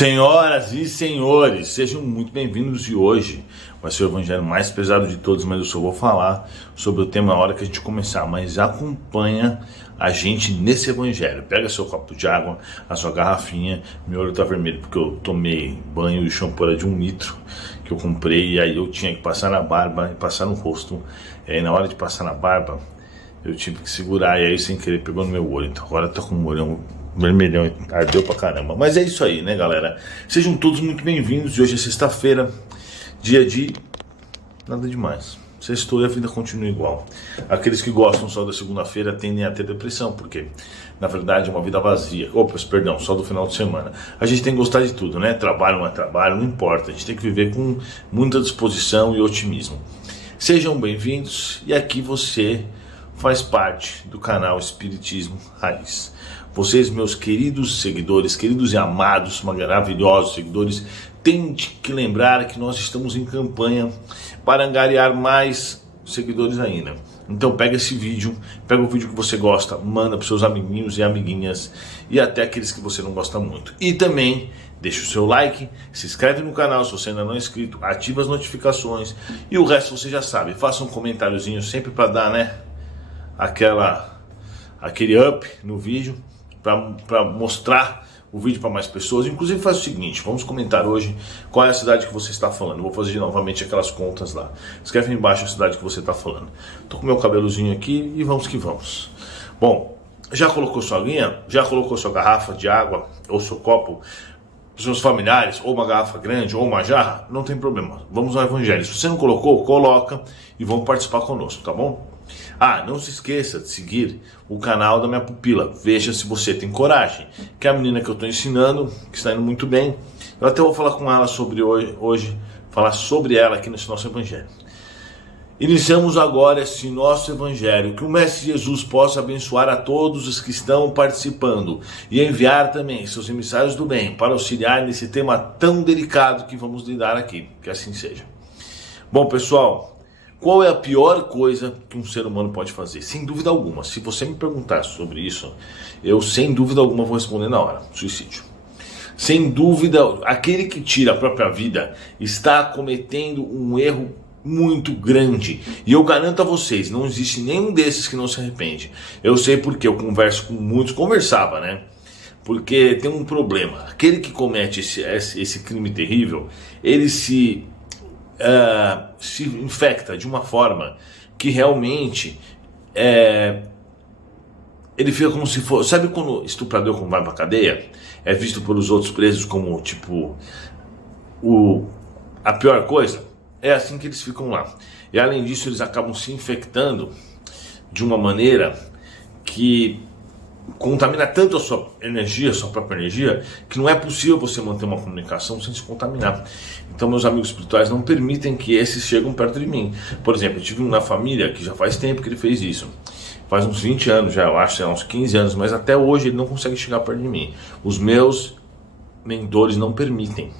Senhoras e senhores, sejam muito bem-vindos e hoje vai ser o evangelho mais pesado de todos, mas eu só vou falar sobre o tema na hora que a gente começar, mas acompanha a gente nesse evangelho. Pega seu copo de água, a sua garrafinha, meu olho tá vermelho porque eu tomei banho e shampoo era de 1 litro que eu comprei e aí eu tinha que passar na barba e passar no rosto, e aí na hora de passar na barba eu tive que segurar e aí sem querer pegou no meu olho, então agora tá com o olhão vermelhão, ardeu pra caramba. Mas é isso aí, né, galera? Sejam todos muito bem-vindos. E hoje é sexta-feira, dia de nada demais. Sextou e a vida continua igual. Aqueles que gostam só da segunda-feira tendem a ter depressão, porque na verdade é uma vida vazia. Perdão, só do final de semana. A gente tem que gostar de tudo, né? Trabalho não é trabalho, não importa. A gente tem que viver com muita disposição e otimismo. Sejam bem-vindos e aqui você faz parte do canal Espiritismo Raiz. Vocês, meus queridos seguidores, queridos e amados, maravilhosos seguidores, têm que lembrar que nós estamos em campanha para angariar mais seguidores ainda. Então pega esse vídeo, pega o vídeo que você gosta, manda para os seus amiguinhos e amiguinhas e até aqueles que você não gosta muito. E também deixa o seu like, se inscreve no canal se você ainda não é inscrito, ativa as notificações e o resto você já sabe. Faça um comentáriozinho sempre para dar, né, aquele up no vídeo, para mostrar o vídeo para mais pessoas. Inclusive faz o seguinte, vamos comentar hoje qual é a cidade que você está falando. Vou fazer novamente aquelas contas lá. Escreve aí embaixo a cidade que você está falando. Tô com meu cabelozinho aqui e vamos que vamos. Bom, já colocou sua aguinha? Já colocou sua garrafa de água ou seu copo dos seus familiares, ou uma garrafa grande, ou uma jarra? Não tem problema, vamos ao evangelho. Se você não colocou, coloca e vamos participar conosco, tá bom? Ah, não se esqueça de seguir o canal da minha pupila. Veja se você tem coragem. Que é a menina que eu estou ensinando, que está indo muito bem. Eu até vou falar com ela sobre hoje, falar sobre ela aqui nesse nosso evangelho. Iniciamos agora esse nosso evangelho. Que o Mestre Jesus possa abençoar a todos os que estão participando e enviar também seus emissários do bem para auxiliar nesse tema tão delicado que vamos lidar aqui. Que assim seja. Bom, pessoal, qual é a pior coisa que um ser humano pode fazer? Sem dúvida alguma, se você me perguntar sobre isso, eu sem dúvida alguma vou responder na hora: suicídio. Sem dúvida, aquele que tira a própria vida está cometendo um erro muito grande. E eu garanto a vocês, não existe nenhum desses que não se arrepende. Eu sei porque eu converso com muitos, conversava, né? Porque tem um problema. Aquele que comete esse crime terrível, ele se infecta de uma forma que realmente ele fica como se fosse, sabe quando o estuprador quando vai pra cadeia é visto pelos outros presos como tipo a pior coisa? É assim que eles ficam lá. E além disso eles acabam se infectando de uma maneira que contamina tanto a sua energia, a sua própria energia, que não é possível você manter uma comunicação sem se contaminar. Então meus amigos espirituais não permitem que esses cheguem perto de mim. Por exemplo, eu tive um na família que já faz tempo que ele fez isso. Faz uns 20 anos já, eu acho, uns 15 anos, mas até hoje ele não consegue chegar perto de mim. Os meus mentores não permitem,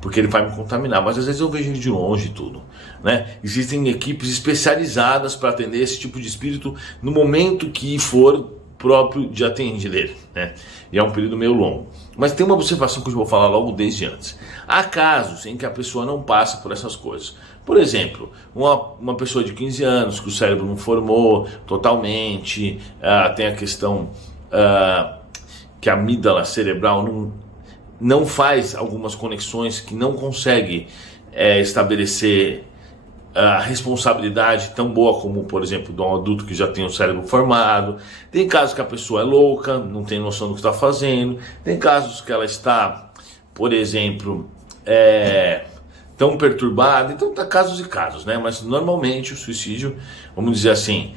porque ele vai me contaminar, mas às vezes eu vejo ele de longe e tudo, né? Existem equipes especializadas para atender esse tipo de espírito no momento que for próprio de atender ele, né? E é um período meio longo. Mas tem uma observação que eu vou falar logo desde antes. Há casos em que a pessoa não passa por essas coisas. Por exemplo, uma pessoa de 15 anos que o cérebro não formou totalmente, tem a questão que a amígdala cerebral não faz algumas conexões, que não consegue estabelecer a responsabilidade tão boa como, por exemplo, de um adulto que já tem o cérebro formado. Tem casos que a pessoa é louca, não tem noção do que está fazendo. Tem casos que ela está, por exemplo, tão perturbada. Então tá casos e casos, né? Mas normalmente o suicídio, vamos dizer assim,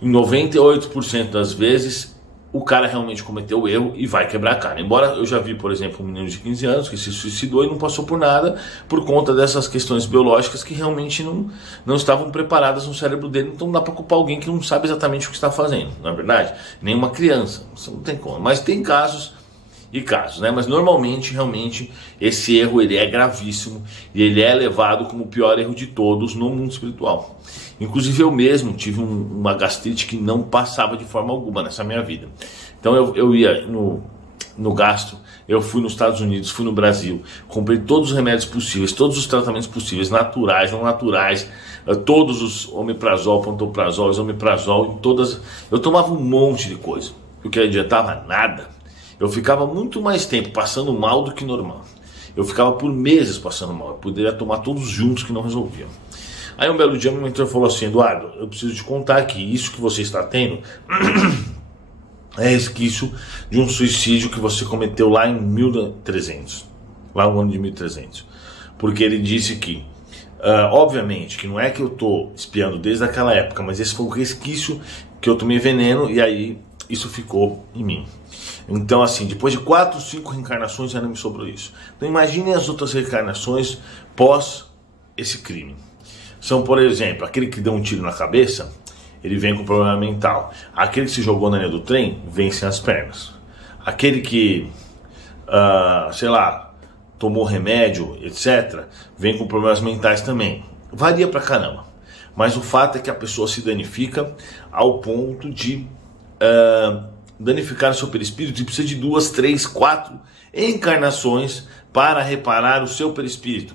em 98% das vezes o cara realmente cometeu o erro e vai quebrar a cara. Embora eu já vi, por exemplo, um menino de 15 anos que se suicidou e não passou por nada por conta dessas questões biológicas que realmente não estavam preparadas no cérebro dele. Então não dá para culpar alguém que não sabe exatamente o que está fazendo, não é verdade? Nem uma criança, isso não tem como. Mas tem casos e casos, né? Mas normalmente, realmente, esse erro ele é gravíssimo e ele é levado como o pior erro de todos no mundo espiritual. Inclusive eu mesmo tive uma gastrite que não passava de forma alguma nessa minha vida. Então eu ia no gastro eu fui nos Estados Unidos, fui no Brasil, comprei todos os remédios possíveis, todos os tratamentos possíveis, naturais, não naturais, todos os omeprazol, pantoprazol, esomeprazol, todas, eu tomava um monte de coisa, o que adiantava nada. Eu ficava muito mais tempo passando mal do que normal. Eu ficava por meses passando mal, eu poderia tomar todos juntos que não resolviam. Aí um belo dia meu mentor falou assim: Eduardo, eu preciso te contar que isso que você está tendo é resquício de um suicídio que você cometeu lá em 1300, lá no ano de 1300. Porque ele disse que, obviamente, que não é que eu estou espiando desde aquela época, mas esse foi o resquício que eu tomei veneno e aí isso ficou em mim. Então, assim, depois de 4, 5 reencarnações ainda me sobrou isso. Então imagine as outras reencarnações pós esse crime. São, por exemplo, aquele que deu um tiro na cabeça, ele vem com problema mental. Aquele que se jogou na linha do trem, vem sem as pernas. Aquele que, sei lá, tomou remédio, etc., vem com problemas mentais também. Varia pra caramba. Mas o fato é que a pessoa se danifica ao ponto de danificar o seu perispírito e precisa de 2, 3, 4 encarnações para reparar o seu perispírito.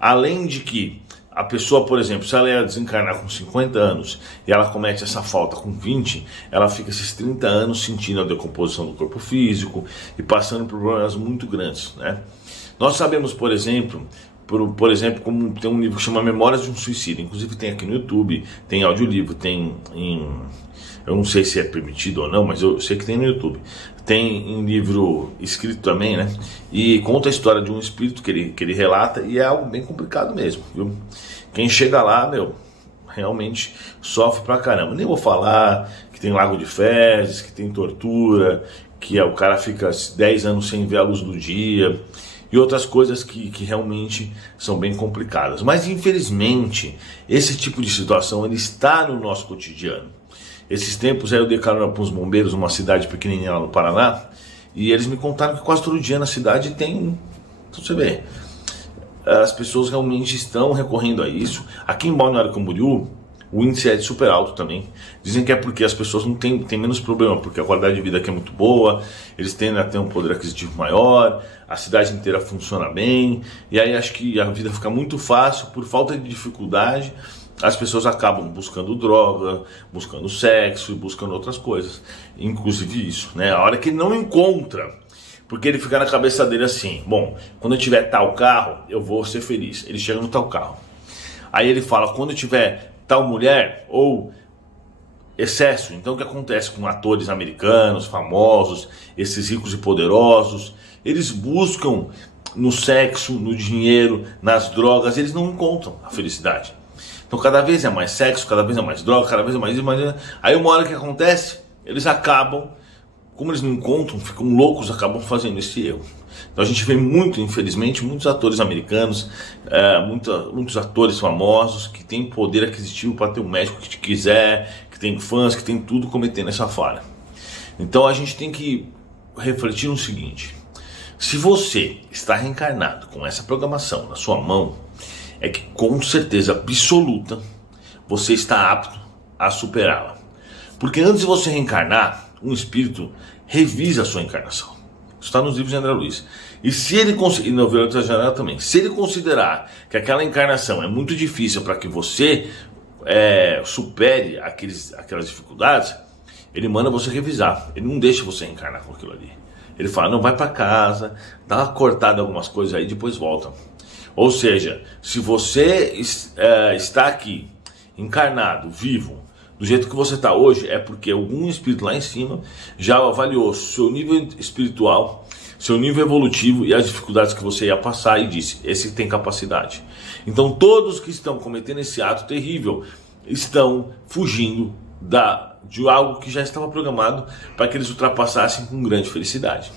Além de que a pessoa, por exemplo, se ela ia desencarnar com 50 anos e ela comete essa falta com 20, ela fica esses 30 anos sentindo a decomposição do corpo físico e passando por problemas muito grandes, né? Nós sabemos, por exemplo, como tem um livro que chama Memórias de um Suicídio, inclusive tem aqui no YouTube, tem audiolivro, tem eu não sei se é permitido ou não, mas eu sei que tem no YouTube. Tem em livro escrito também, né? E conta a história de um espírito que ele relata, e é algo bem complicado mesmo, viu? Quem chega lá, realmente sofre pra caramba. Nem vou falar que tem lago de fezes, que tem tortura, que o cara fica 10 anos sem ver a luz do dia, e outras coisas que realmente são bem complicadas. Mas infelizmente, esse tipo de situação ele está no nosso cotidiano. Esses tempos aí eu dei carona para uns bombeiros numa cidade pequenininha lá no Paraná, e eles me contaram que quase todo dia na cidade tem, então você vê, as pessoas realmente estão recorrendo a isso. Aqui em Balneário Camboriú o índice é de super alto também. Dizem que é porque as pessoas não têm menos problema, porque a qualidade de vida aqui é muito boa, eles tendem a ter um poder aquisitivo maior, a cidade inteira funciona bem, e aí acho que a vida fica muito fácil. Por falta de dificuldade, as pessoas acabam buscando droga, buscando sexo e buscando outras coisas, inclusive isso, né? A hora que ele não encontra, porque ele fica na cabeça dele assim: bom, quando eu tiver tal carro, eu vou ser feliz. Ele chega no tal carro. Aí ele fala: quando eu tiver tal mulher, ou excesso. Então o que acontece com atores americanos, famosos, esses ricos e poderosos? Eles buscam no sexo, no dinheiro, nas drogas, eles não encontram a felicidade. Então cada vez é mais sexo, cada vez é mais droga, cada vez é mais... Aí uma hora que acontece, eles acabam, como eles não encontram, ficam loucos, acabam fazendo esse erro. Então a gente vê muito, infelizmente, muitos atores americanos, muitos atores famosos que têm poder aquisitivo para ter um médico que te quiser, que tem fãs, que tem tudo, cometendo essa falha. Então a gente tem que refletir no seguinte: se você está reencarnado com essa programação na sua mão, é que com certeza absoluta você está apto a superá-la. Porque antes de você reencarnar, um espírito revisa a sua encarnação. Isso está nos livros de André Luiz. E se ele e no Violeta Janela também, se ele considerar que aquela encarnação é muito difícil para que você supere aquelas dificuldades, ele manda você revisar. Ele não deixa você reencarnar com aquilo ali. Ele fala: não, vai para casa, dá uma cortada em algumas coisas aí, depois volta. Ou seja, se você está aqui encarnado, vivo, do jeito que você está hoje, é porque algum espírito lá em cima já avaliou seu nível espiritual, seu nível evolutivo e as dificuldades que você ia passar e disse: esse tem capacidade. Então todos que estão cometendo esse ato terrível estão fugindo de algo que já estava programado para que eles ultrapassassem com grande felicidade.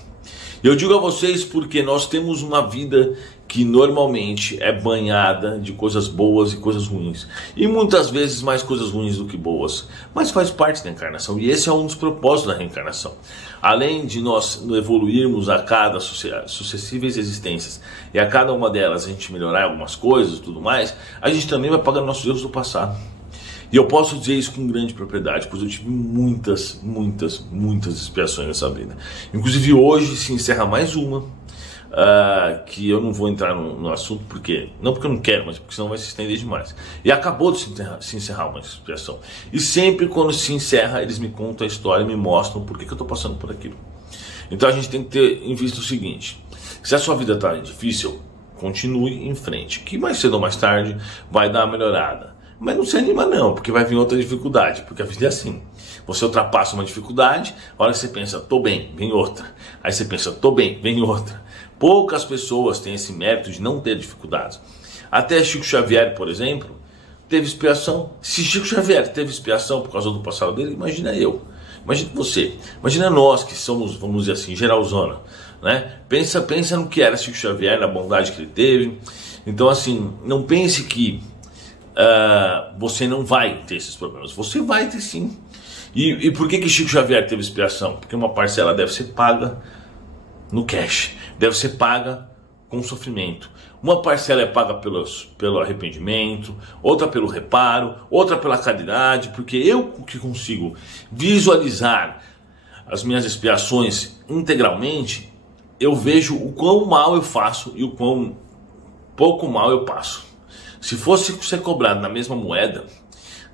Eu digo a vocês porque nós temos uma vida que normalmente é banhada de coisas boas e coisas ruins. E muitas vezes mais coisas ruins do que boas. Mas faz parte da encarnação. E esse é um dos propósitos da reencarnação. Além de nós evoluirmos a cada sucessivas existências e a cada uma delas a gente melhorar algumas coisas e tudo mais, a gente também vai pagando nossos erros do passado. E eu posso dizer isso com grande propriedade, pois eu tive muitas expiações nessa vida. Inclusive hoje se encerra mais uma, que eu não vou entrar no assunto, não porque eu não quero, mas porque senão vai se estender demais. E acabou de se encerrar uma expiação. E sempre quando se encerra, eles me contam a história, me mostram por que eu estou passando por aquilo. Então a gente tem que ter em vista o seguinte: se a sua vida está difícil, continue em frente, que mais cedo ou mais tarde vai dar uma melhorada. Mas não se anima não, porque vai vir outra dificuldade, porque a vida é assim. Você ultrapassa uma dificuldade, a hora que você pensa, tô bem, vem outra. Aí você pensa, tô bem, vem outra. Poucas pessoas têm esse mérito de não ter dificuldades. Até Chico Xavier, por exemplo, teve expiação. Se Chico Xavier teve expiação por causa do passado dele, imagina eu. Imagina você. Imagina nós que somos, vamos dizer assim, geralzona, né? Pensa no que era Chico Xavier, na bondade que ele teve. Então assim, não pense que você não vai ter esses problemas. Você vai ter sim. E por que Chico Xavier teve expiação? Porque uma parcela deve ser paga no cash, deve ser paga com sofrimento. Uma parcela é paga pelo arrependimento, outra pelo reparo, outra pela caridade, porque eu que consigo visualizar as minhas expiações integralmente, eu vejo o quão mal eu faço e o quão pouco mal eu passo. Se fosse ser cobrado na mesma moeda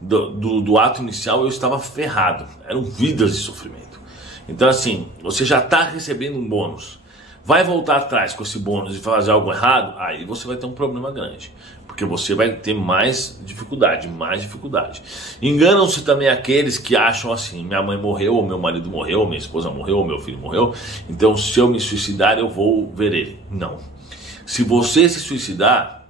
do ato inicial, eu estava ferrado. Eram vidas de sofrimento. Então assim, você já está recebendo um bônus. Vai voltar atrás com esse bônus e fazer algo errado, aí você vai ter um problema grande. Porque você vai ter mais dificuldade. Enganam-se também aqueles que acham assim: minha mãe morreu, ou meu marido morreu, ou minha esposa morreu, ou meu filho morreu, então se eu me suicidar eu vou ver ele. Não. Se você se suicidar,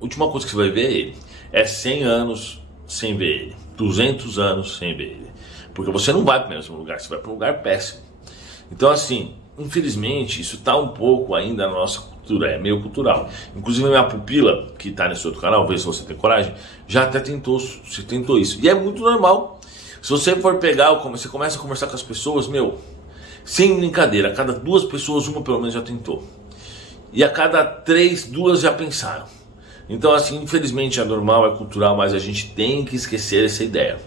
última coisa que você vai ver é ele. É 100 anos sem ver ele, 200 anos sem ver ele. Porque você não vai para o mesmo lugar, você vai para um lugar péssimo. Então assim, infelizmente, isso está um pouco ainda na nossa cultura, é meio cultural. Inclusive a minha pupila, que está nesse outro canal, vê se você tem coragem, já até tentou isso. E é muito normal. Se você for pegar, você começa a conversar com as pessoas, sem brincadeira, a cada 2 pessoas, uma pelo menos já tentou. E a cada 3, 2 já pensaram. Então assim, infelizmente é normal, é cultural, mas a gente tem que esquecer essa ideia.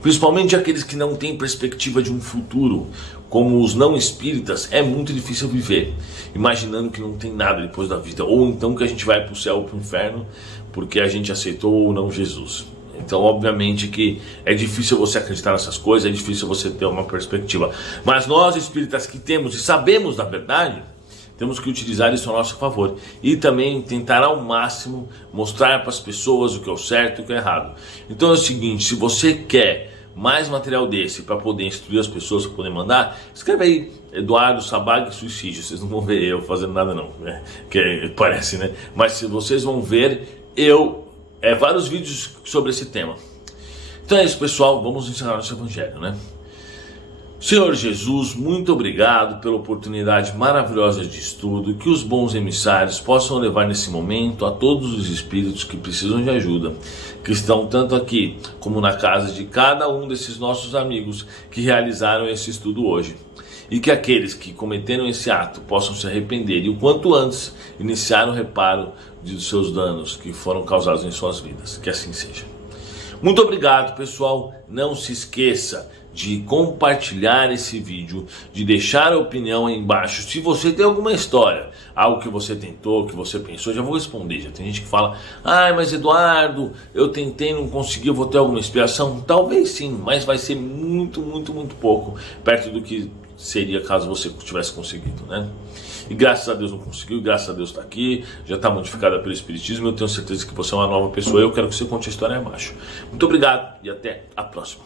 Principalmente aqueles que não têm perspectiva de um futuro, como os não espíritas, é muito difícil viver imaginando que não tem nada depois da vida, ou então que a gente vai para o céu ou para o inferno porque a gente aceitou ou não Jesus. Então obviamente que é difícil você acreditar nessas coisas, é difícil você ter uma perspectiva. Mas nós espíritas que temos e sabemos da verdade, temos que utilizar isso a nosso favor e também tentar ao máximo mostrar para as pessoas o que é o certo e o que é errado. Então é o seguinte: se você quer mais material desse para poder instruir as pessoas, para poder mandar, escreve aí Eduardo Sabag Suicídio. Vocês não vão ver eu fazendo nada não, né? Que parece, né? Mas se vocês vão ver vários vídeos sobre esse tema. Então é isso, pessoal, vamos encerrar nosso evangelho, né? Senhor Jesus, muito obrigado pela oportunidade maravilhosa de estudo, que os bons emissários possam levar nesse momento a todos os espíritos que precisam de ajuda, que estão tanto aqui como na casa de cada um desses nossos amigos que realizaram esse estudo hoje. E que aqueles que cometeram esse ato possam se arrepender e o quanto antes iniciar o reparo dos seus danos que foram causados em suas vidas. Que assim seja. Muito obrigado, pessoal. Não se esqueça de compartilhar esse vídeo, de deixar a opinião aí embaixo. Se você tem alguma história, algo que você tentou, que você pensou, já vou responder. Já tem gente que fala: mas Eduardo, eu tentei, não consegui, eu vou ter alguma inspiração? Talvez sim, mas vai ser muito pouco perto do que seria caso você tivesse conseguido, né? E graças a Deus não conseguiu, graças a Deus está aqui, já está modificada pelo Espiritismo. Eu tenho certeza que você é uma nova pessoa. Eu quero que você conte a história aí abaixo. Muito obrigado e até a próxima.